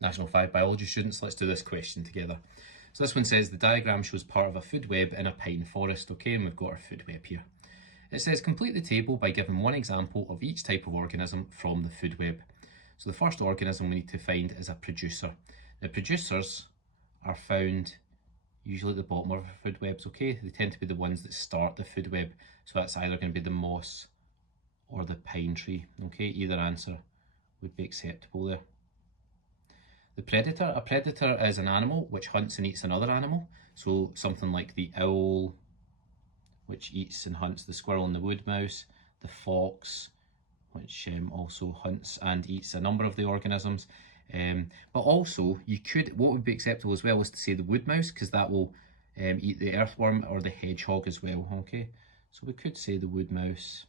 National 5 biology students, let's do this question together. So this one says the diagram shows part of a food web in a pine forest, okay, and we've got our food web here. It says complete the table by giving one example of each type of organism from the food web. So the first organism we need to find is a producer. Now producers are found usually at the bottom of our food webs, okay? They tend to be the ones that start the food web. So that's either going to be the moss or the pine tree, okay? Either answer would be acceptable there. The predator, a predator is an animal which hunts and eats another animal. So something like the owl, which eats and hunts the squirrel and the wood mouse, the fox, which also hunts and eats a number of the organisms. But also, what would be acceptable as well is to say the wood mouse, because that will eat the earthworm, or the hedgehog as well, okay? So we could say the wood mouse,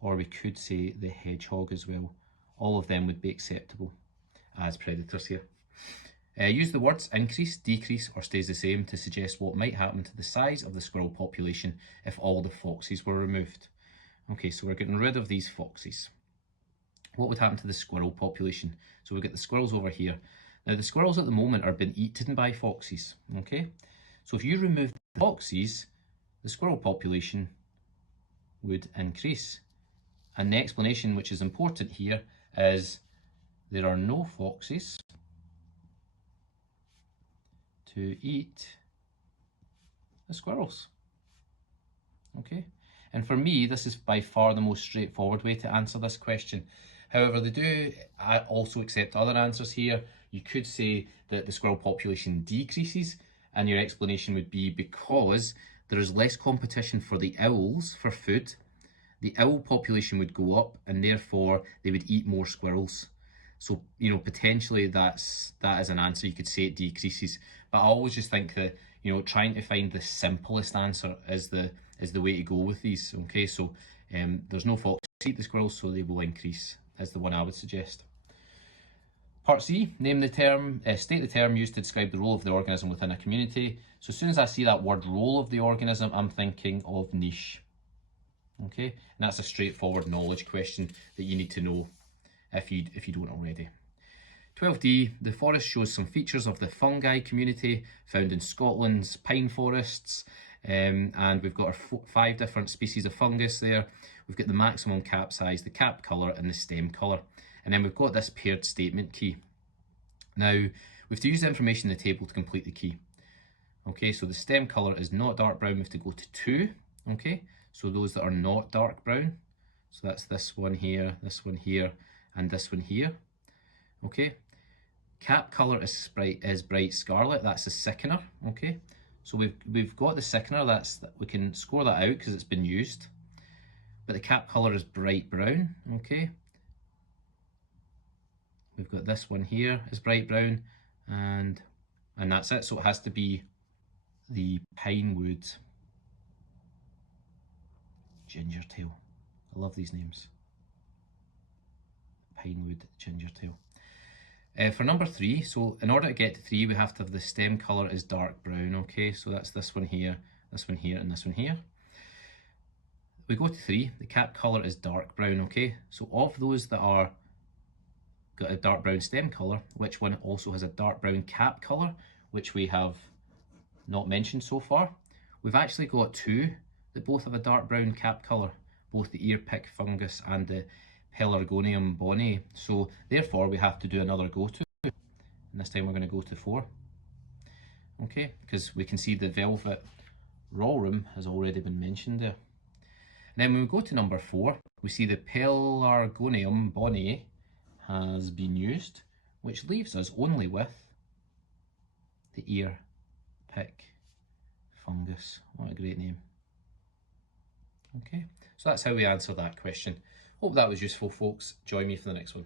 or we could say the hedgehog as well. All of them would be acceptable as predators here. Use the words increase, decrease, or stays the same to suggest what might happen to the size of the squirrel population if all the foxes were removed. Okay, so we're getting rid of these foxes. What would happen to the squirrel population? So we've got the squirrels over here. Now the squirrels at the moment are being eaten by foxes, okay? So if you remove the foxes, the squirrel population would increase. And the explanation, which is important here, is there are no foxes to eat the squirrels, okay? And for me, this is by far the most straightforward way to answer this question. However, they do also accept other answers here. You could say that the squirrel population decreases, and your explanation would be because there is less competition for the owls for food. The owl population would go up, and therefore they would eat more squirrels. So, you know, potentially that is an answer. You could say it decreases, but I always just think that, you know, trying to find the simplest answer is the way to go with these. Okay, so there's no fox to eat the squirrels, so they will increase, is the one I would suggest. Part C, name the term, state the term used to describe the role of the organism within a community. So as soon as I see that word role of the organism, I'm thinking of niche. Okay, and that's a straightforward knowledge question that you need to know if you don't already. 12D, the forest shows some features of the fungi community found in Scotland's pine forests, and we've got our 5 different species of fungus there. We've got the maximum cap size, the cap colour, and the stem colour, and then we've got this paired statement key. Now we have to use the information in the table to complete the key. Okay, so the stem colour is not dark brown. We have to go to 2. Okay, so those that are not dark brown, so that's this one here, and this one here. Okay, cap colour is bright scarlet. That's a sickener. Okay, so we've got the sickener. We can score that out because it's been used. But the cap colour is bright brown. Okay, we've got this one here is bright brown, and that's it. So it has to be the pinewood gingertail. I love these names. Pinewood gingertail. For number 3, so in order to get to 3, we have to have the stem colour is dark brown, okay? So that's this one here, and this one here. We go to 3, the cap colour is dark brown, okay? So of those that are got a dark brown stem colour, which one also has a dark brown cap colour, which we have not mentioned so far? We've actually got 2 that both have a dark brown cap colour, both the earpick fungus and the Pelargonium bonnae. So therefore we have to do another go to, and this time we're going to go to 4. Okay, because we can see the velvet rollrum has already been mentioned there. And then when we go to number 4, we see the Pelargonium bonnae has been used, which leaves us only with the earpick fungus. What a great name. Okay, so that's how we answer that question. Hope that was useful, folks. Join me for the next one.